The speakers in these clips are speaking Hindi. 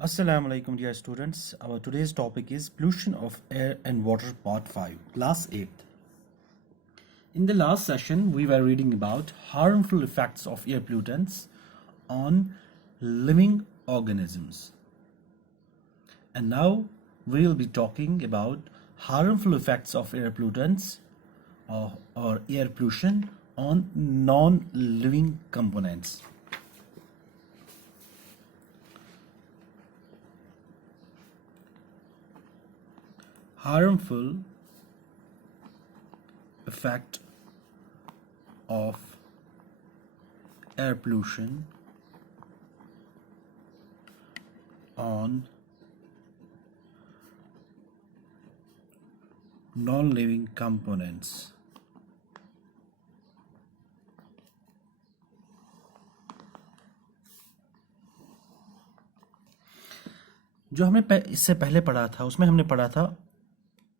Assalamu alaikum dear students. Our today's topic is pollution of air and water part 5, class 8. In the last session we were reading about harmful effects of air pollutants on living organisms. And now we will be talking about harmful effects of air pollutants or air pollution on non-living components. Harmful effect of air pollution on non-living components. जो हमने इससे पहले पढ़ा था उसमें हमने पढ़ा था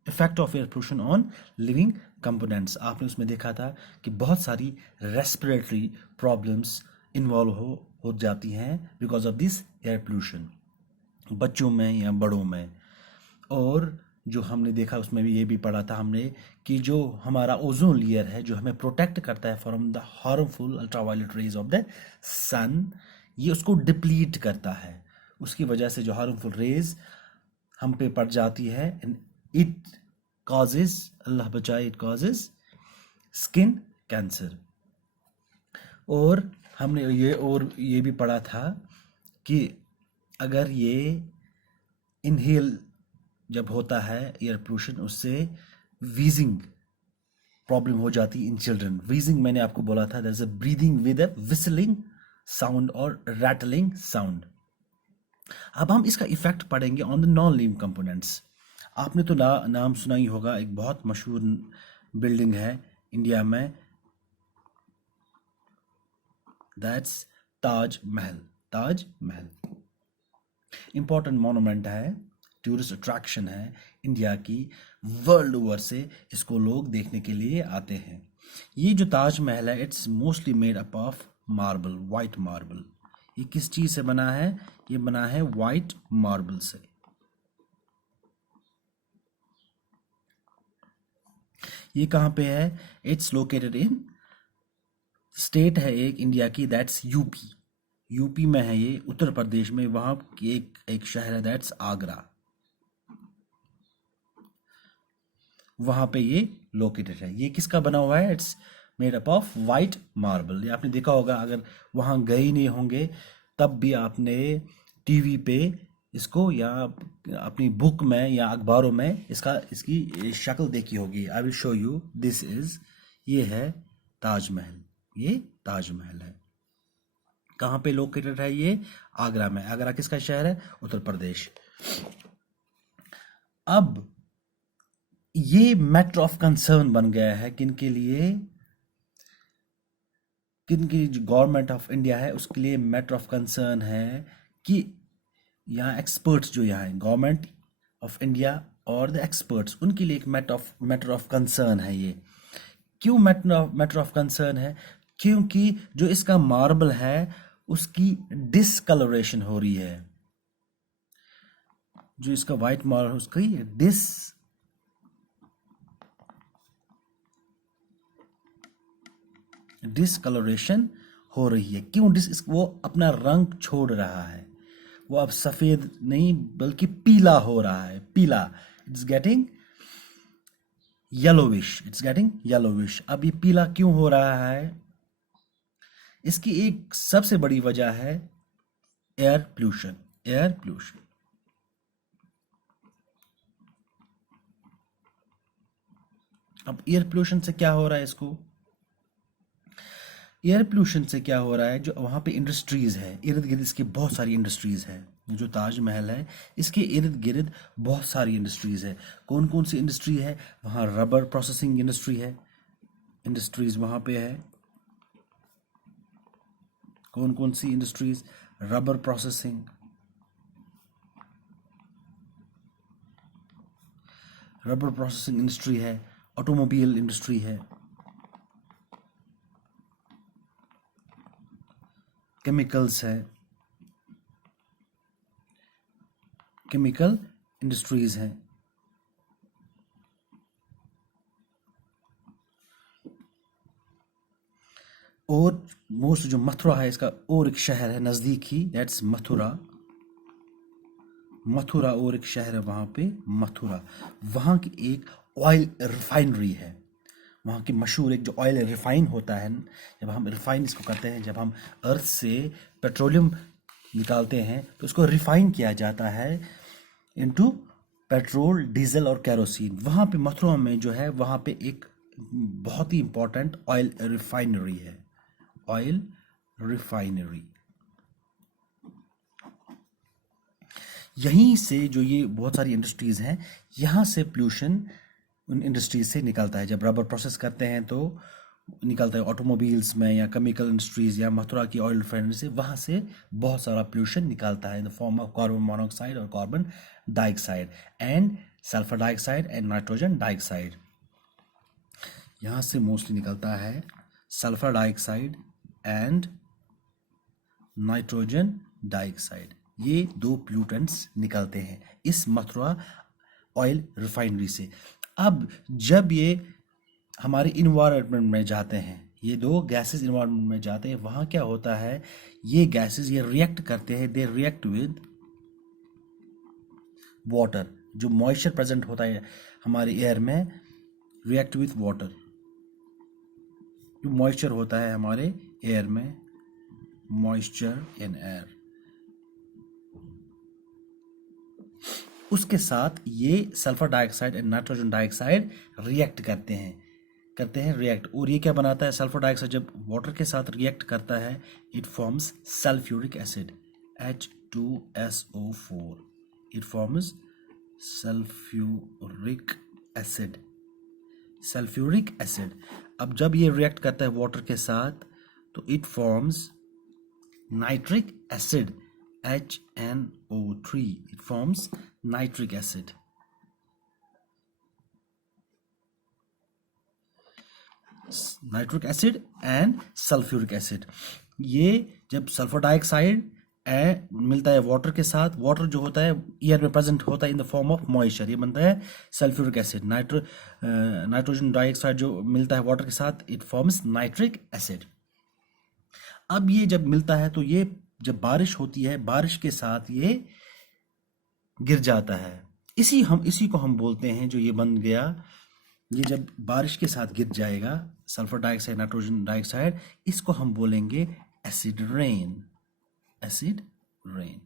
effect of air pollution on living components. आपने उसमें देखा था कि बहुत सारी रेस्पिरेटरी प्रॉब्लम्स इन्वॉल्व हो जाती हैं because of this air pollution, बच्चों में या बड़ों में। और जो हमने देखा उसमें भी ये भी पढ़ा था हमने कि जो हमारा ओजोन लेयर है जो हमें प्रोटेक्ट करता है from the harmful ultraviolet rays of the sun, ये उसको डिप्लीट करता है। उसकी वजह से जो हार्मफुल रेज हम पे पड़ जाती है, इट कॉजेज, अल्लाह बचाए, इट कॉजेज स्किन कैंसर। और हमने ये भी पढ़ा था कि अगर ये इनहेल जब होता है एयर पोल्यूशन, उससे वीजिंग प्रॉब्लम हो जाती इन चिल्ड्रन। वीजिंग मैंने आपको बोला था, that is a breathing with a whistling sound और रैटलिंग साउंड। अब हम इसका इफेक्ट पढ़ेंगे on the non living components. आपने तो नाम सुना ही होगा, एक बहुत मशहूर बिल्डिंग है इंडिया में, that's Taj Mahal. Taj Mahal important monument है, टूरिस्ट अट्रैक्शन है इंडिया की। वर्ल्ड ओवर से इसको लोग देखने के लिए आते हैं। ये जो ताज महल है, it's mostly made up of marble, white marble. ये किस चीज से बना है? ये बना है वाइट मार्बल से। ये कहाँ पे है? इट्स लोकेटेड इन, स्टेट है एक इंडिया की, दैट्स यूपी। यूपी में है ये, उत्तर प्रदेश में। वहां की एक शहर है, दैट्स आगरा। वहां पे ये लोकेटेड है। ये किसका बना हुआ है? It's made up of white marble. ये आपने देखा होगा, अगर वहां गए ही नहीं होंगे तब भी आपने टीवी पे इसको या अपनी बुक में या अखबारों में इसकी शक्ल देखी होगी। I will show you, this is, ये है ताजमहल। ये ताजमहल है। कहाँ पे लोकेटेड है ये? आगरा में। आगरा किसका शहर है? उत्तर प्रदेश। अब ये मैटर ऑफ कंसर्न बन गया है किनके लिए? किनकी जो गवर्नमेंट ऑफ इंडिया है उसके लिए मैटर ऑफ कंसर्न है कि यहाँ एक्सपर्ट्स जो यहाँ है, गवर्नमेंट ऑफ इंडिया और द एक्सपर्ट्स, उनके लिए एक मैटर ऑफ कंसर्न है ये। क्यों मैटर ऑफ कंसर्न है? क्योंकि जो इसका मार्बल है उसकी डिसकलरेशन हो रही है। जो इसका वाइट मार्बल, उसकी डिसकलरेशन हो रही है। क्यों वो अपना रंग छोड़ रहा है। वो अब सफेद नहीं बल्कि पीला हो रहा है। पीला, it's getting yellowish, it's getting yellowish. अब ये पीला क्यों हो रहा है? इसकी एक सबसे बड़ी वजह है एयर पोल्यूशन। Air pollution. अब एयर पोल्यूशन से क्या हो रहा है इसको? एयर पोल्यूशन से क्या हो रहा है, जो वहाँ पे इंडस्ट्रीज है, इर्द गिर्द इसके बहुत सारी इंडस्ट्रीज है। जो ताजमहल है इसके इर्द गिर्द बहुत सारी इंडस्ट्रीज है। कौन कौन सी इंडस्ट्री है? वहाँ रबर प्रोसेसिंग इंडस्ट्री है, इंडस्ट्रीज वहाँ पे है। कौन कौन सी इंडस्ट्रीज? Rubber processing, rubber processing industry है, ऑटोमोबाइल इंडस्ट्री है, केमिकल्स है, केमिकल इंडस्ट्रीज हैं। और मोस्ट जो मथुरा है इसका और एक शहर है नज़दीक ही, दैट्स मथुरा। मथुरा और एक शहर है वहाँ पे मथुरा, वहाँ की एक ऑयल रिफाइनरी है। वहाँ की मशहूर एक जो ऑयल रिफाइन होता है, जब हम रिफाइन इसको करते हैं, जब हम अर्थ से पेट्रोलियम निकालते हैं तो उसको रिफाइन किया जाता है इनटू पेट्रोल, डीजल और कैरोसिन। वहाँ पे मथुरा में जो है वहाँ पे एक बहुत ही इंपॉर्टेंट ऑयल रिफाइनरी है, ऑयल रिफाइनरी। यहीं से जो ये बहुत सारी इंडस्ट्रीज हैं, यहाँ से पोल्यूशन उन इंडस्ट्रीज से निकलता है। जब रबर प्रोसेस करते हैं तो निकलता है ऑटोमोबाइल्स में, या केमिकल इंडस्ट्रीज, या मथुरा की ऑयल रिफाइनरी से, वहाँ से बहुत सारा पोल्यूशन निकलता है in the form of carbon monoxide और carbon dioxide and sulphur dioxide and nitrogen dioxide. यहाँ से मोस्टली निकलता है sulphur dioxide and nitrogen dioxide. ये दो पोल्यूटेंट्स निकलते हैं इस मथुरा ऑयल रिफाइनरी से। अब जब ये हमारे इन्वायरमेंट में जाते हैं, ये दो गैसेस इन्वायरमेंट में जाते हैं, वहाँ क्या होता है, ये गैसेस ये रिएक्ट करते हैं, दे रिएक्ट विद वाटर। जो मॉइस्चर प्रेजेंट होता है हमारे एयर में, रिएक्ट विथ वाटर। जो मॉइस्चर होता है हमारे एयर में, मॉइस्चर इन एयर, उसके साथ ये sulphur dioxide and nitrogen dioxide react करते हैं रिएक्ट। और ये क्या बनाता है, सल्फर डाइऑक्साइड जब वाटर के साथ रिएक्ट करता है, it forms sulphuric acid, H2SO4। It forms sulphuric acid, sulphuric acid. अब जब ये रिएक्ट करता है वाटर के साथ तो it forms nitric acid, HNO3। It forms nitric acid. Nitric acid and sulphuric acid. ये जब सल्फर डाइऑक्साइड मिलता है वाटर के साथ, वाटर जो होता है एयर में प्रेजेंट होता है in the form of moisture, ये बनता है सल्फ्यूरिक एसिड। नाइट्रोजन डाइऑक्साइड जो मिलता है वाटर के साथ, इट फॉर्म्स नाइट्रिक एसिड। अब ये जब मिलता है तो ये जब बारिश होती है, बारिश के साथ ये गिर जाता है। इसी को हम बोलते हैं, जो ये बन गया, ये जब बारिश के साथ गिर जाएगा सल्फर डाइऑक्साइड, नाइट्रोजन डाइऑक्साइड, इसको हम बोलेंगे एसिड रेन, एसिड रेन।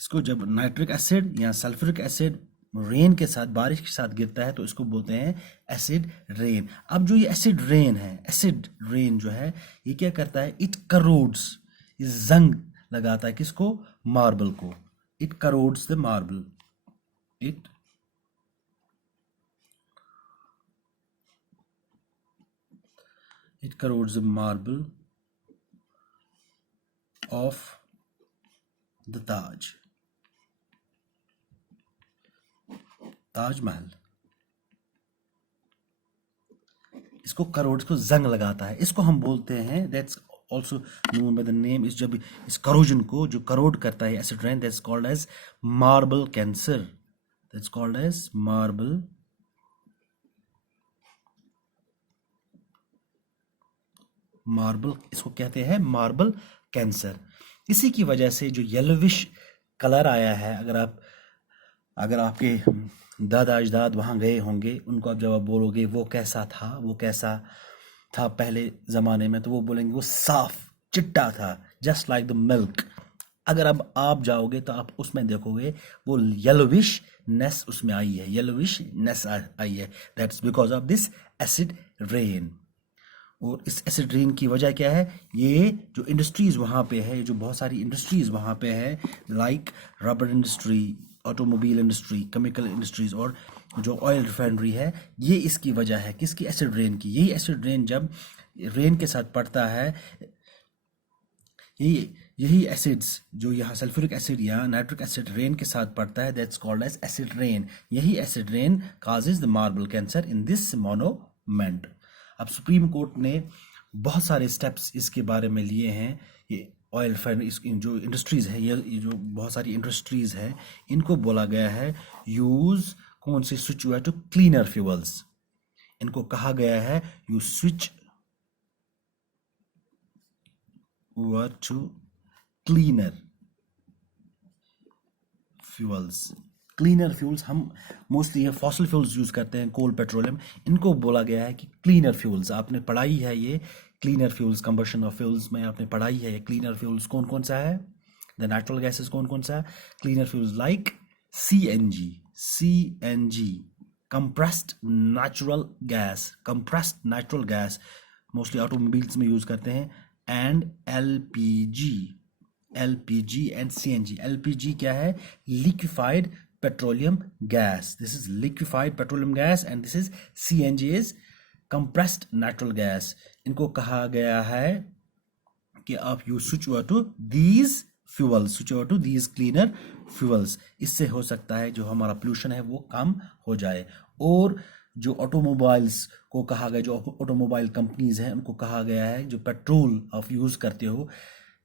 इसको जब नाइट्रिक एसिड या सल्फ्यूरिक एसिड रेन के साथ, बारिश के साथ गिरता है तो इसको बोलते हैं एसिड रेन। अब जो ये एसिड रेन है, एसिड रेन जो है, ये क्या करता है, इट करोड्स, ये जंग लगाता है किसको, मार्बल को। It crores the marble, it corrodes the marble of the Taj Mahal. इसको करोड को जंग लगाता है, इसको हम बोलते हैं, that's also known by the name, इस जब इस करोजन को जो करोड करता है acid rain, that's called as marble cancer, that's called as marble इसको कहते हैं मार्बल कैंसर। इसी की वजह से जो येलोविश कलर आया है, अगर आपके दादा अजदाद वहाँ गए होंगे, उनको जब आप बोलोगे वो कैसा था पहले ज़माने में, तो वो बोलेंगे वो साफ चिट्टा था, जस्ट लाइक द मिल्क। अगर अब आप जाओगे तो आप उसमें देखोगे वो येलोविश नेस उसमें आई है, येलोविश नेस आई है। That's because of this acid rain. और इस एसिड रेन की वजह क्या है, ये जो इंडस्ट्रीज वहाँ पे है, जो बहुत सारी इंडस्ट्रीज वहाँ पे है, like rubber industry, automobile industry, chemical industries, और जो ऑयल रिफाइनरी है, ये इसकी वजह है किसकी, एसिड रेन की। यही एसिड रेन जब रेन के साथ पड़ता है, यही एसिड्स जो यहाँ सल्फ्यूरिक एसिड या नाइट्रिक एसिड रेन के साथ पड़ता है, that's called as acid rain. यही acid rain causes the marble cancer in this monument. अब सुप्रीम कोर्ट ने बहुत सारे स्टेप्स इसके बारे में लिए हैं, ये ऑयल जो इंडस्ट्रीज़ है, ये जो बहुत सारी इंडस्ट्रीज़ है, इनको बोला गया है यूज़ कौन से स्विच हुआ टू क्लीनर फ्यूल्स। इनको कहा गया है you switch to cleaner fuels. Cleaner fuels, हम मोस्टली ये फॉसिल फ्यूल्स यूज़ करते हैं, कोल, पेट्रोलियम, इनको बोला गया है कि क्लीनर फ्यूल्स। आपने पढ़ाई है ये cleaner fuels, combustion of fuels में आपने पढ़ाई है ये क्लीनर फ्यूल्स कौन कौन सा है, द नेचुरल गैसेस कौन कौन सा है। Cleaner fuels like C N G, compressed natural gas, compressed natural gas mostly automobiles में यूज़ करते हैं, and LPG and CNG. LPG क्या है, liquefied petroleum gas, this is liquefied petroleum gas, and this is CNG is compressed natural gas। इनको कहा गया है कि आप you switch over to these fuels, switch over to these cleaner fuels. इससे हो सकता है जो हमारा पोल्यूशन है वो कम हो जाए। और जो ऑटोमोबाइल्स को कहा गया, जो ऑटोमोबाइल कंपनीज हैं उनको कहा गया है जो पेट्रोल आप यूज़ करते हो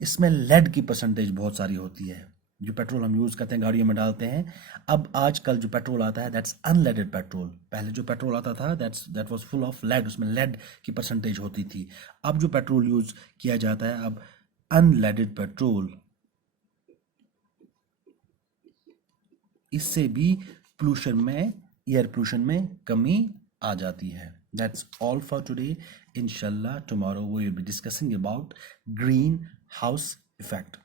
इसमें लेड की परसेंटेज बहुत सारी होती है। जो पेट्रोल हम यूज़ करते हैं, गाड़ियों में डालते हैं, अब आजकल जो पेट्रोल आता है दैट्स अनलेडेड पेट्रोल। पहले जो पेट्रोल आता था that was full of lead, उसमें लेड की परसेंटेज होती थी। अब जो पेट्रोल यूज़ किया जाता है अब अनलेडेड पेट्रोल, इससे भी पोल्यूशन में, एयर पोल्यूशन में कमी आ जाती है। That's all for today. इंशाल्लाह tomorrow we will be discussing about greenhouse effect.